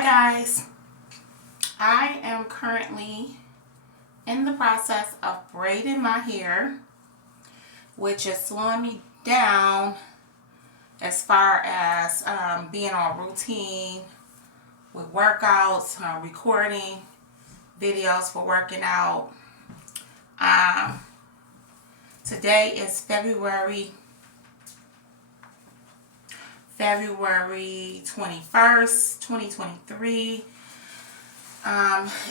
Hi guys, I am currently in the process of braiding my hair, which is slowing me down as far as being on routine with workouts, recording videos for working out. Um, Today is February 21st, 2023.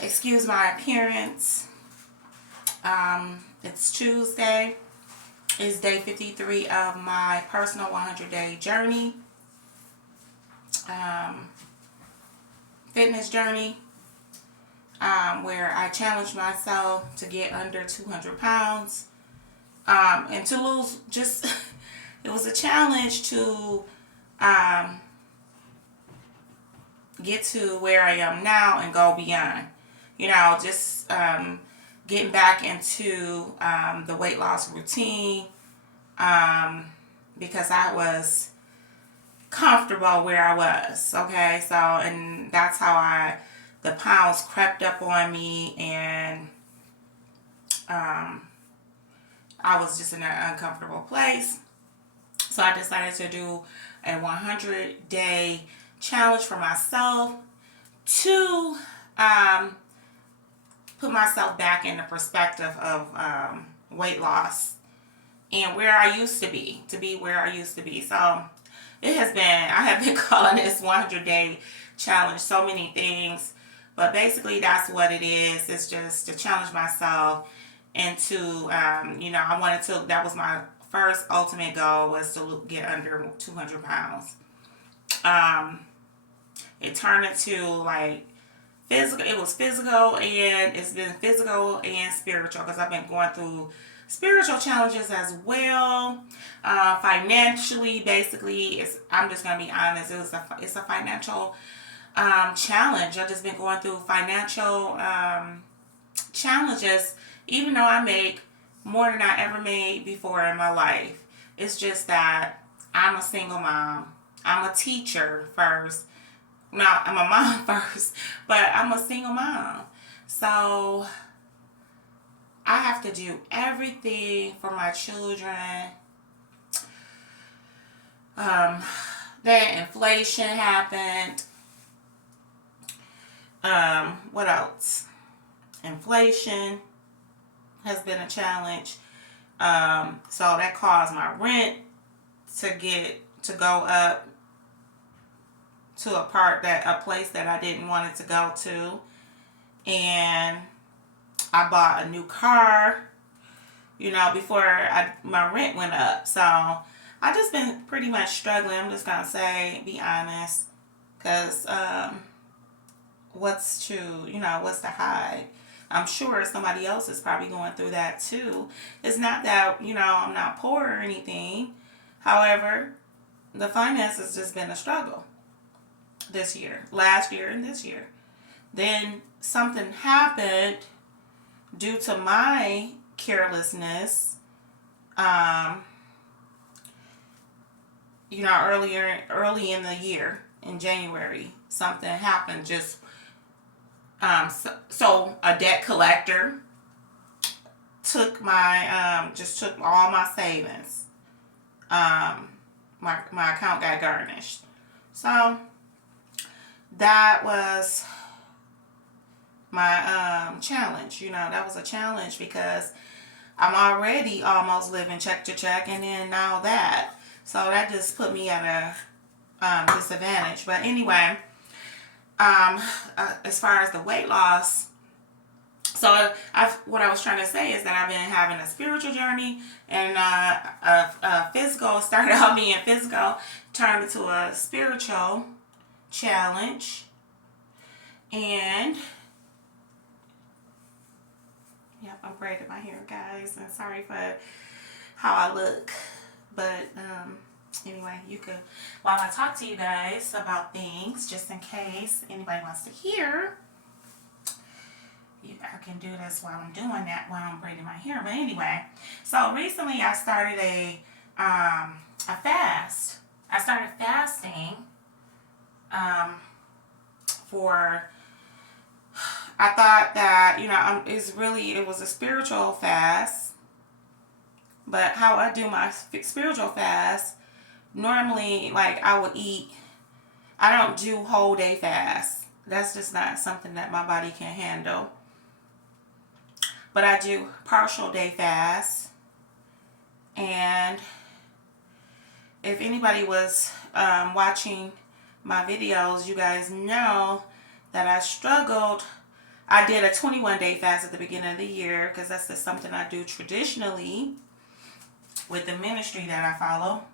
Excuse my appearance. It's Tuesday. It's day 53 of my personal 100-day journey, fitness journey, where I challenged myself to get under 200 pounds and to lose just, it was a challenge to get to where I am now and go beyond. Just getting back into the weight loss routine because I was comfortable where I was. Okay, so and that's how the pounds crept up on me, and I was just in an uncomfortable place. So I decided to do a 100-day challenge for myself to put myself back in the perspective of weight loss and where I used to be where I used to be. So I have been calling this 100-day challenge so many things, but basically that's what it is. It's just to challenge myself and to, that was my first ultimate goal, was to get under 200 pounds. It turned into like physical. It was physical, and it's been physical and spiritual because I've been going through spiritual challenges as well. Financially, basically, I'm just gonna be honest. It's a financial challenge. I've just been going through financial challenges, even though I make more than I ever made before in my life. It's just that I'm a single mom. I'm a teacher first. No, I'm a mom first, but I'm a single mom. So I have to do everything for my children. Then inflation happened. What else? Inflation has been a challenge. So that caused my rent to go up to a place that I didn't want it to go to. And I bought a new car, before my rent went up. So I just been pretty much struggling. I'm just gonna be honest, because what's to hide? I'm sure somebody else is probably going through that too. It's not that, I'm not poor or anything. However, the finances just been a struggle this year, last year, and this year. Then something happened due to my carelessness. Early in the year, in January, something happened. Just so a debt collector took took all my savings. My account got garnished. So that was my challenge. That was a challenge because I'm already almost living check to check, and then now that. So that just put me at a disadvantage. But anyway, as far as the weight loss, so what I was trying to say is that I've been having a spiritual journey, and a physical, started out being physical, turned into a spiritual challenge. And yep, I'm braiding my hair, guys, and sorry for how I look, but anyway, you could, while I talk to you guys about things, just in case anybody wants to hear, I can do this while I'm doing that, while I'm braiding my hair. But anyway, so recently I started a fast. I started fasting for, I thought that, it was a spiritual fast. But how I do my spiritual fast, normally, like, I would eat, I don't do whole day fast. That's just not something that my body can handle. But I do partial day fast. And if anybody was watching my videos, you guys know that I struggled. I did a 21-day fast at the beginning of the year because that's just something I do traditionally with the ministry that I follow.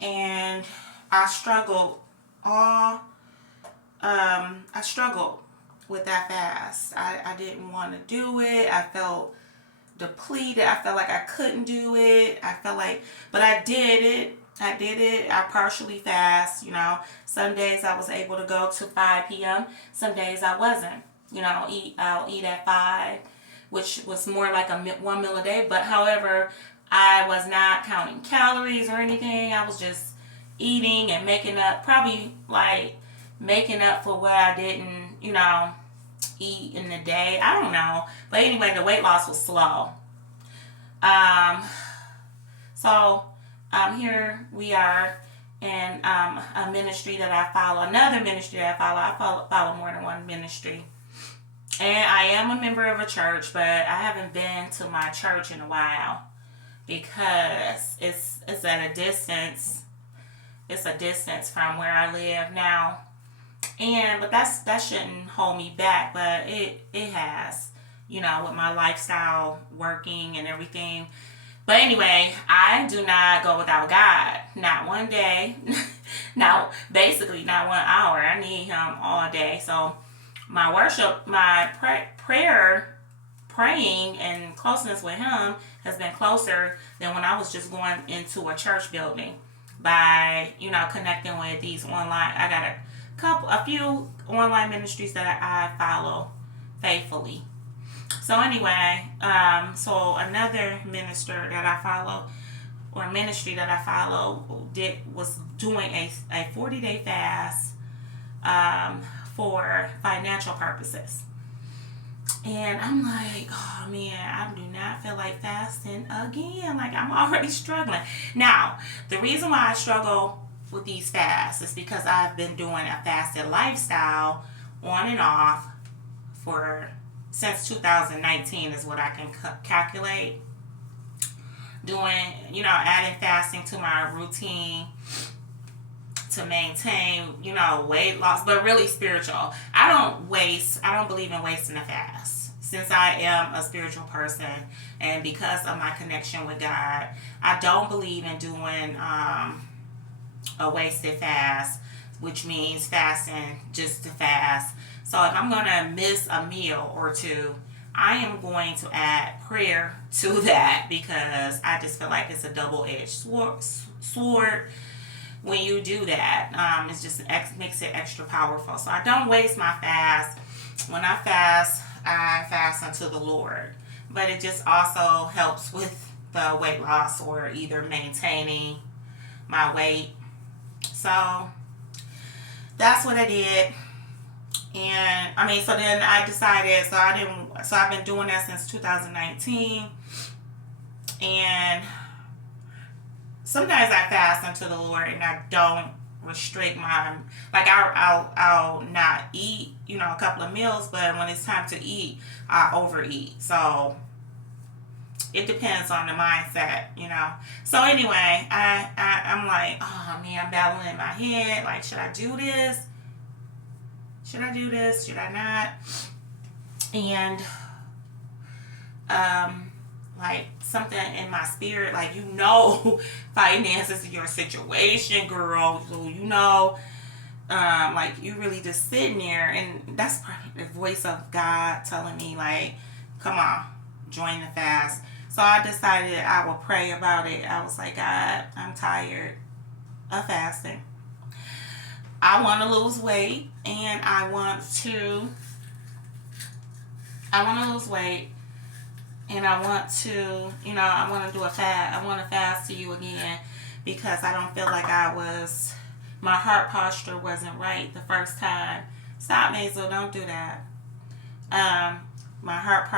And I struggled with that fast. I didn't want to do it. I felt depleted. I felt like I couldn't do it. But I did it. I partially fast. Some days I was able to go to 5 p.m. Some days I wasn't. I'll eat at 5, which was more like one meal a day. But however, I was not counting calories or anything. I was just eating and making up for what I didn't, eat in the day. I don't know. But anyway, the weight loss was slow. So here we are in a ministry that I follow. Another ministry that I follow more than one ministry. And I am a member of a church, but I haven't been to my church in a while because it's at a distance. It's a distance from where I live now. But that shouldn't hold me back, but it has, with my lifestyle, working and everything. But anyway, I do not go without God. Not one day. Basically not 1 hour. I need him all day. So my worship, my praying and closeness with him has been closer than when I was just going into a church building by, connecting with these online. I got a few online ministries that I follow faithfully. So anyway, so another minister that I follow, or ministry that I follow, was doing a 40-day fast for financial purposes. And I'm like, oh man, I do not feel like fasting again. Like, I'm already struggling. Now, the reason why I struggle with these fasts is because I've been doing a fasted lifestyle on and off since 2019 is what I can calculate. Doing, adding fasting to my routine to maintain, weight loss, but really spiritual. I don't believe in wasting a fast. Since I am a spiritual person and because of my connection with God, I don't believe in doing a wasted fast, which means fasting just to fast. So if I'm going to miss a meal or two, I am going to add prayer to that because I just feel like it's a double-edged sword when you do that. It just makes it extra powerful. So I don't waste my fast. When I fast unto the Lord. But it just also helps with the weight loss or either maintaining my weight. So that's what I did. And so then I decided, so I've been doing that since 2019. And sometimes I fast unto the Lord and I don't restrict I'll not eat, a couple of meals, but when it's time to eat, I overeat. So it depends on the mindset, So anyway, I'm like, oh man, I'm battling in my head. Like, should I do this? Should I do this? Should I not? And like something in my spirit, like, finances is your situation, girl. So like, you really just sitting there, and that's probably the voice of God telling me, like, come on, join the fast. So I decided I would pray about it. I was like, God, I'm tired of fasting. I want to lose weight, and I want to lose weight, and I want to, I want to do a fast. I want to fast to you again because I don't feel like my heart posture wasn't right the first time Stop, Maisel. Don't do that. Um, my heart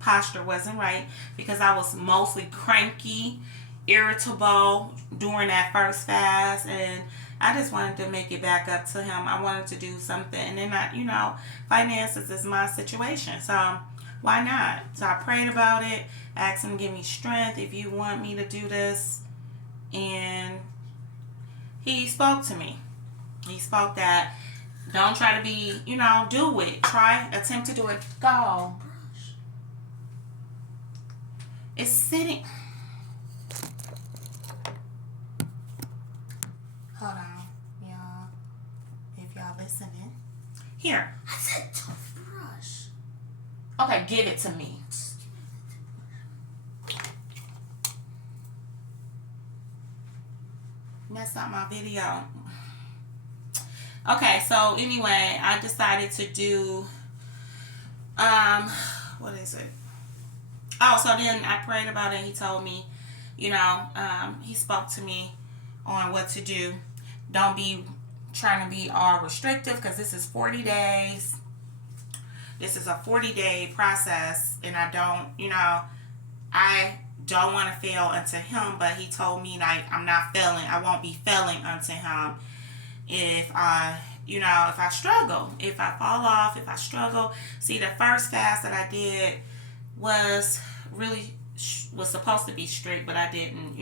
posture wasn't right because I was mostly cranky, irritable during that first fast, and I just wanted to make it back up to him. I wanted to do something, and then finances is my situation, so why not? So I prayed about it, asked him to give me strength if you want me to do this, and he spoke to me. He spoke that don't try to be, do it. Attempt to do it. Go. It's sitting. Hold on, y'all. If y'all listening. Here. I said toothbrush. Okay, give it to me. That's not my video. Okay, so anyway, I decided to do, what is it? Oh, so then I prayed about it. He told me, he spoke to me on what to do. Don't be trying to be all restrictive because this is 40 days. This is a 40-day process, and I don't want to fail unto him, but he told me, like, I won't be failing unto him if I struggle, if I fall off, if I struggle. See, the first fast that I did was supposed to be strict, but I didn't.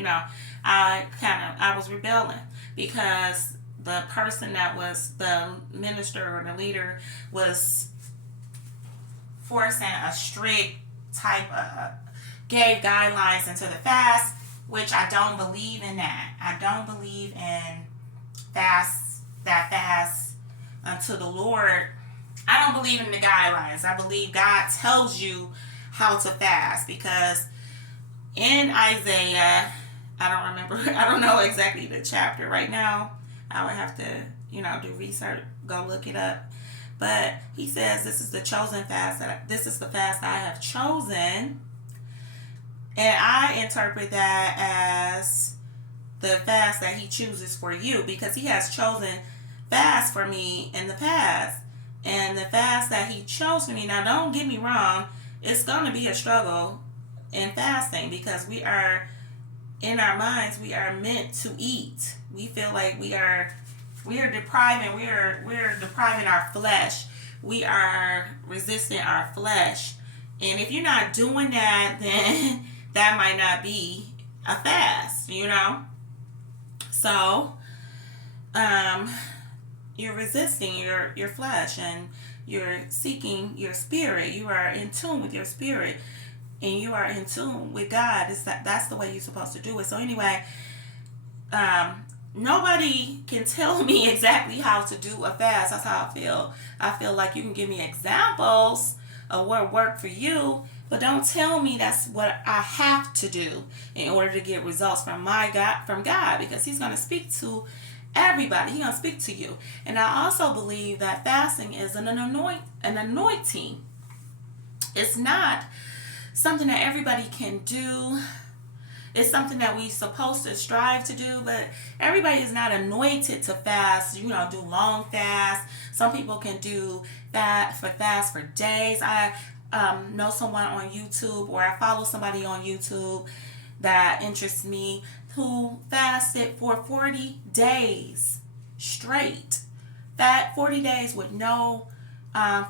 I was rebelling because the person that was the minister or the leader was forcing a strict type of, gave guidelines into the fast, which I don't believe in that. I don't believe in fast unto the Lord. I don't believe in the guidelines. I believe God tells you how to fast, because in Isaiah, I don't know exactly the chapter right now. I would have to, do research, go look it up. But he says this is the chosen fast, this is the fast I have chosen. And I interpret that as the fast that he chooses for you, because he has chosen fast for me in the past. And the fast that he chose for me, now don't get me wrong, it's going to be a struggle in fasting, because we are, in our minds, we are meant to eat. We feel like we are depriving our flesh. We are resisting our flesh. And if you're not doing that, then that might not be a fast, So, you're resisting your flesh, and you're seeking your spirit. You are in tune with your spirit, and you are in tune with God. That's the way you're supposed to do it. So anyway, nobody can tell me exactly how to do a fast. That's how I feel. I feel like you can give me examples of what worked for you, but don't tell me that's what I have to do in order to get results from God, because he's going to speak to everybody. He's going to speak to you. And I also believe that fasting is an anointing. It's not something that everybody can do. It's something that we're supposed to strive to do, but everybody is not anointed to fast, do long fasts. Some people can do that fast for days. I know someone on YouTube, or I follow somebody on YouTube that interests me, who fasted for 40 days straight. That 40 days with no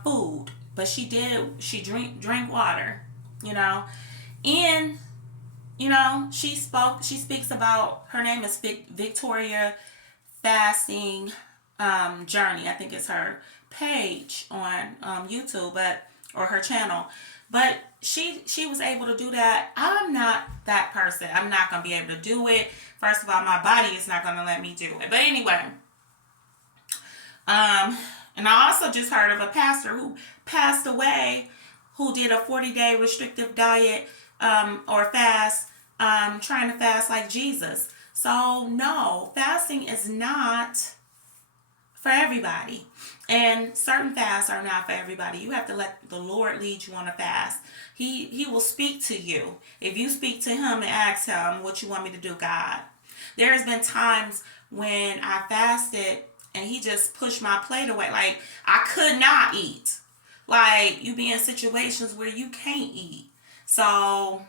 food, but she drank water, and she speaks about, her name is Victoria Fasting Journey. I think it's her page on YouTube, or her channel. But she was able to do that. I'm not that person. I'm not going to be able to do it. First of all, my body is not going to let me do it. But anyway, and I also just heard of a pastor who passed away, who did a 40-day restrictive diet or fast, trying to fast like Jesus. So no, fasting is not for everybody. And certain fasts are not for everybody. You have to let the Lord lead you on a fast. He will speak to you. If you speak to him and ask him, what you want me to do, God. There has been times when I fasted and he just pushed my plate away. Like, I could not eat. Like, you be in situations where you can't eat. So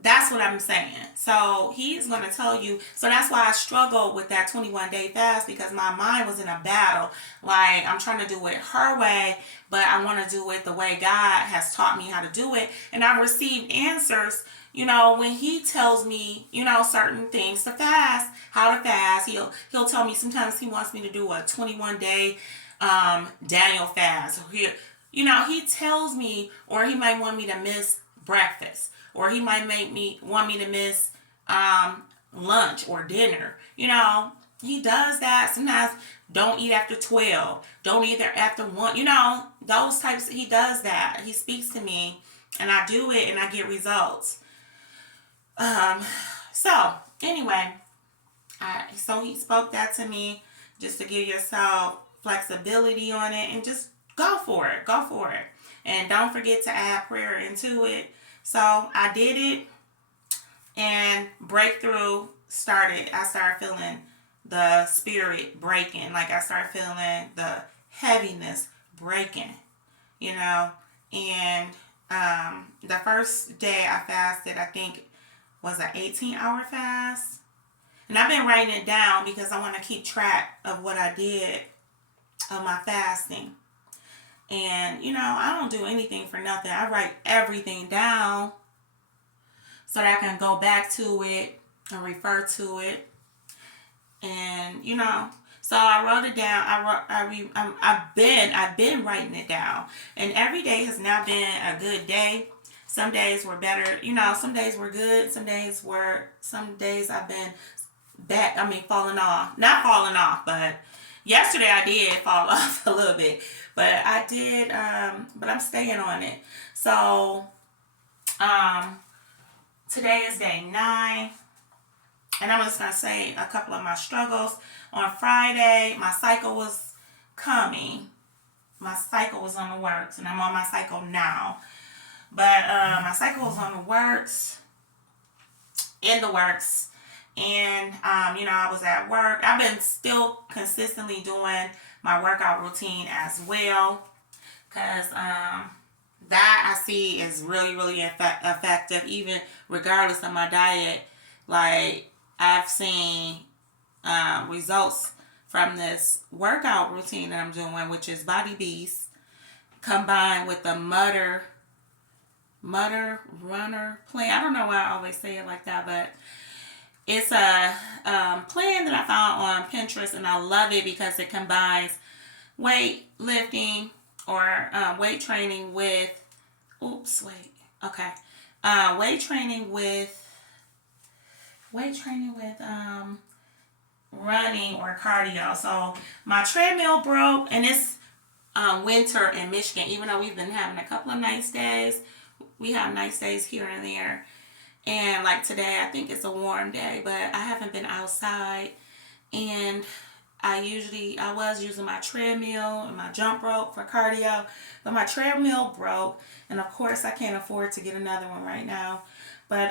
that's what I'm saying. So he's going to tell you. So that's why I struggled with that 21-day fast, because my mind was in a battle. Like, I'm trying to do it her way, but I want to do it the way God has taught me how to do it. And I received answers, when he tells me, certain things to fast, how to fast. He'll tell me sometimes he wants me to do a 21-day Daniel fast. He tells me, or he might want me to miss breakfast, or he might want me to miss lunch or dinner. He does that. Sometimes don't eat after 12. Don't eat after 1. Those types. He does that. He speaks to me, and I do it, and I get results. So anyway, so he spoke that to me, just to give yourself flexibility on it, and just go for it. Go for it. And don't forget to add prayer into it. So I did it, and breakthrough started. I started feeling the spirit breaking. Like, I started feeling the heaviness breaking, And the first day I fasted, I think, was an 18-hour fast. And I've been writing it down because I want to keep track of what I did of my fasting. And, I don't do anything for nothing. I write everything down so that I can go back to it and refer to it. And, so I wrote it down. I've been writing it down. And every day has now been a good day. Some days were better. Some days were good. Some days I've been falling off. Not falling off, but yesterday I did fall off a little bit. But I did, but I'm staying on it. So, today is day 9. And I'm just going to say a couple of my struggles. On Friday, my cycle was coming. My cycle was on the works, and I'm on my cycle now. But my cycle was on the works, in the works. And, I was at work. I've been still consistently doing my workout routine as well. Because that I see is really, really effective, even regardless of my diet. Like, I've seen results from this workout routine that I'm doing, which is Body Beast, combined with the Mutter Runner plan. I don't know why I always say it like that, but it's a plan that I found on Pinterest, and I love it because it combines weight lifting or weight training with weight training with running or cardio. So my treadmill broke, and it's winter in Michigan. Even though we've been having a couple of nice days, we have nice days here and there. And like today, I think it's a warm day, but I haven't been outside. And I was using my treadmill and my jump rope for cardio, but my treadmill broke, and of course I can't afford to get another one right now. But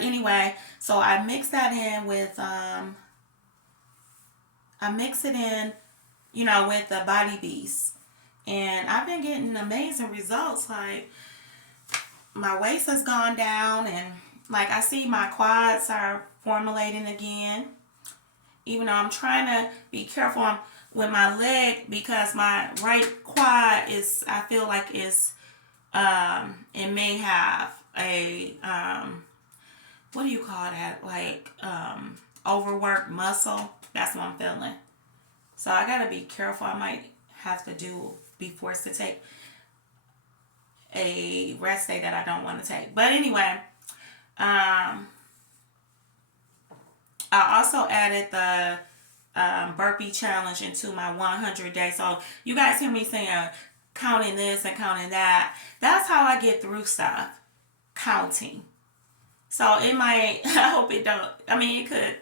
anyway, so I mix that in with with the Body Beast, and I've been getting amazing results. Like, my waist has gone down, and like I see my quads are formulating again. Even though I'm trying to be careful with my leg, because my right quad I feel like it may have a what do you call that? Like overworked muscle. That's what I'm feeling. So I gotta be careful. I might have to be forced to take a rest day that I don't want to take. But anyway, I also added the burpee challenge into my 100 day. So you guys hear me saying counting this and counting that. That's how I get through stuff. Counting. So it might, I hope it don't, it could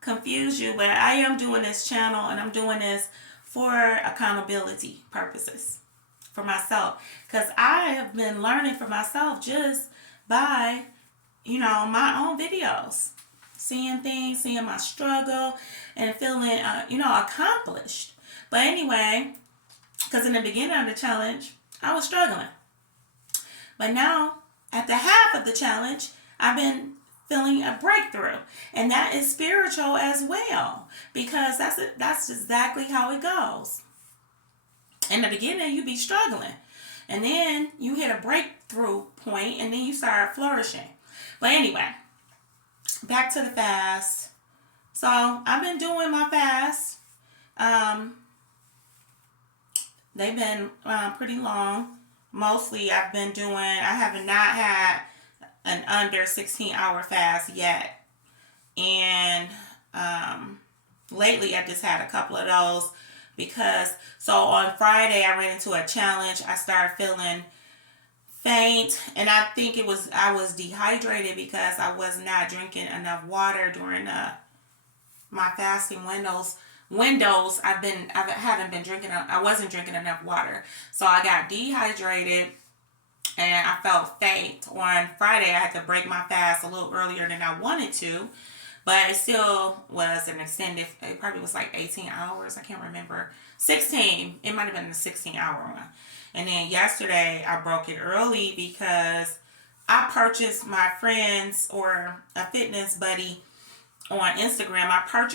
confuse you, but I am doing this channel, and I'm doing this for accountability purposes for myself, because I have been learning for myself just by my own videos. seeing things, seeing my struggle, and feeling, accomplished. But anyway, because in the beginning of the challenge, I was struggling. But now, at the half of the challenge, I've been feeling a breakthrough. And that is spiritual as well. Because that's exactly how it goes. In the beginning, you be struggling. And then you hit a breakthrough point and then you start flourishing. But anyway, back to the fast. So I've been doing my fast. They've been pretty long. Mostly I have not had an under 16-hour fast yet. And lately I just had a couple of those so on Friday I ran into a challenge. I started feeling faint, and I think I was dehydrated because I was not drinking enough water during my fasting windows. I wasn't drinking enough water, so I got dehydrated and I felt faint. On Friday I had to break my fast a little earlier than I wanted to, but it still was an extended, it probably was like 18 hours. I can't remember. 16. It might have been the 16-hour one. And then yesterday I broke it early because I purchased my friends or a fitness buddy on Instagram.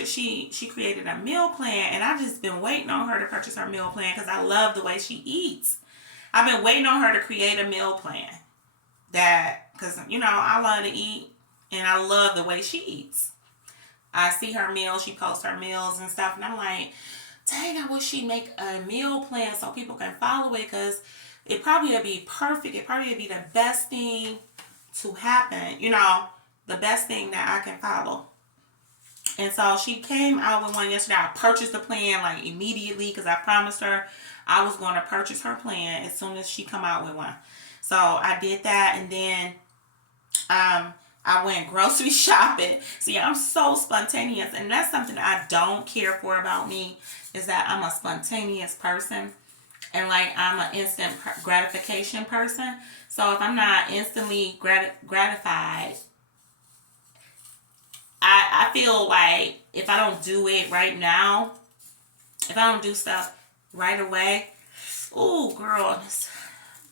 She created a meal plan, and I've just been waiting on her to purchase her meal plan because I love the way she eats. I've been waiting on her to create a meal plan because, I love to eat and I love the way she eats. I see her meals, she posts her meals and stuff, and I'm like, dang, I wish she'd make a meal plan so people can follow it, because it probably would be perfect. It probably would be the best thing to happen, the best thing that I can follow. And so she came out with one yesterday. I purchased the plan like immediately because I promised her I was going to purchase her plan as soon as she come out with one. So I did that, and then I went grocery shopping. See, I'm so spontaneous, and that's something I don't care for about me, is that I'm a spontaneous person, and like I'm an instant gratification person. So if I'm not instantly gratified, I feel like if I don't do it right now, if I don't do stuff right away, oh girl,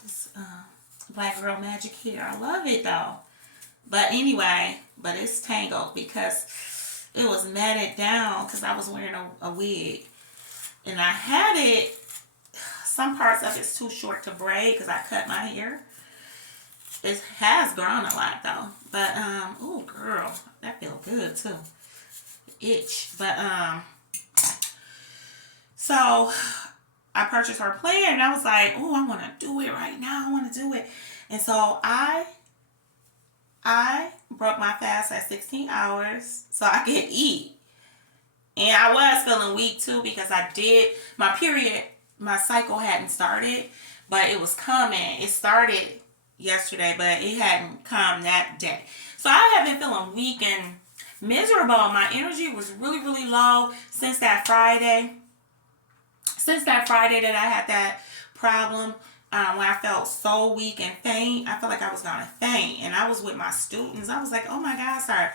this black girl magic hair, I love it though. But anyway, it's tangled because it was matted down because I was wearing a wig. And I had it, some parts of it's too short to braid because I cut my hair. It has grown a lot though. But, oh girl, that feels good too. Itch. But, so I purchased her plan and I was like, oh, I want to do it right now. I want to do it. And so I broke my fast at 16 hours so I could eat. And I was feeling weak too because my cycle hadn't started, but it was coming. It started yesterday, but it hadn't come that day. So I have been feeling weak and miserable. My energy was really, really low since that Friday. Since that Friday that I had that problem, when I felt so weak and faint, I felt like I was going to faint. And I was with my students. I was like, oh my God, sir.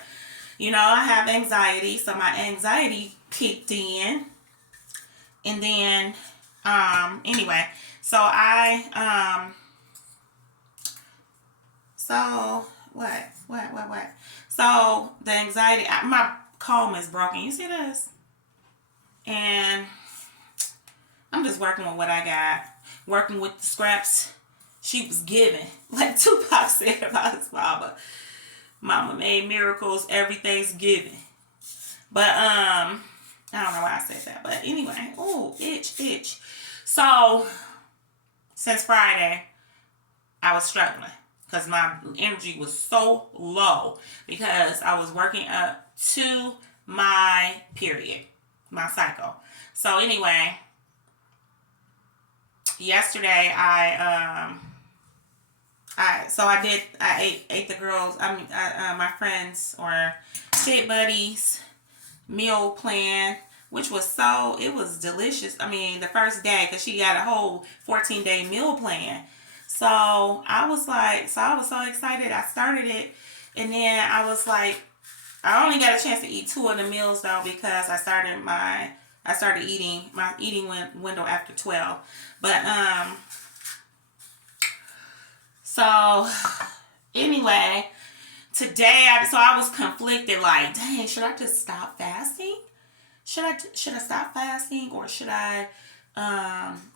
I have anxiety. So my anxiety kicked in. And then, anyway, so what? So the anxiety, my comb is broken. You see this? And I'm just working with what I got. Working with the scraps she was given. Like Tupac said about his mama. Mama made miracles every Thanksgiving. But, I don't know why I said that. But anyway, oh, itch. So, since Friday, I was struggling. Because my energy was so low. Because I was working up to my period. My cycle. So, anyway, yesterday I ate the girls, my friends or fit buddies meal plan, which was it was delicious. I mean, the first day, because she got a whole 14-day meal plan. So I was so excited. I started it, and then I was like, I only got a chance to eat 2 of the meals though because I started eating my eating window after 12. But so anyway, today I was conflicted. Like, dang, should I just stop fasting? Should I stop fasting, or should I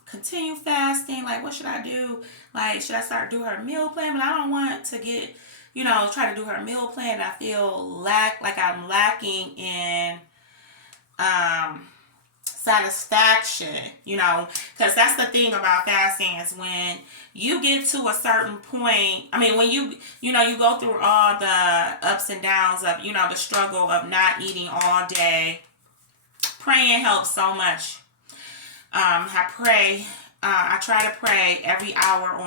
continue fasting? Like, what should I do? Like, should I start do her meal plan? But I don't want to get, try to do her meal plan. I feel like I'm lacking in um satisfaction, because that's the thing about fasting is when you get to a certain point. I mean, when you go through all the ups and downs of, the struggle of not eating all day. Praying helps so much. I pray. I try to pray every hour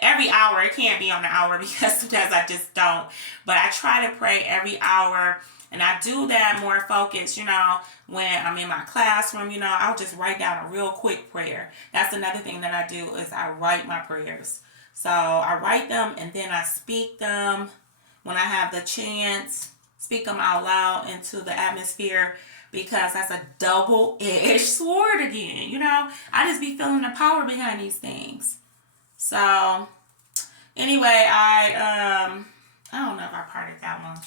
every hour. It can't be on the hour because sometimes I just don't. But I try to pray every hour, and I do that more focused. When I'm in my classroom, I'll just write down a real quick prayer. That's another thing that I do is I write my prayers. So I write them and then I speak them when I have the chance. Speak them out loud into the atmosphere, because that's a double-edged sword again. I just be feeling the power behind these things. So anyway, I don't know if I parted that one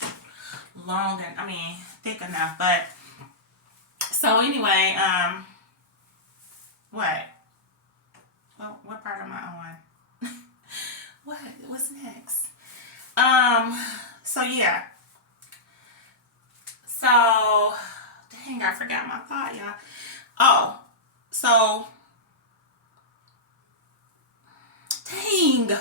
long and thick enough, but so anyway, what? Well, what part am I on? What's next? So yeah. So dang, I forgot my thought, y'all. Oh, so dang.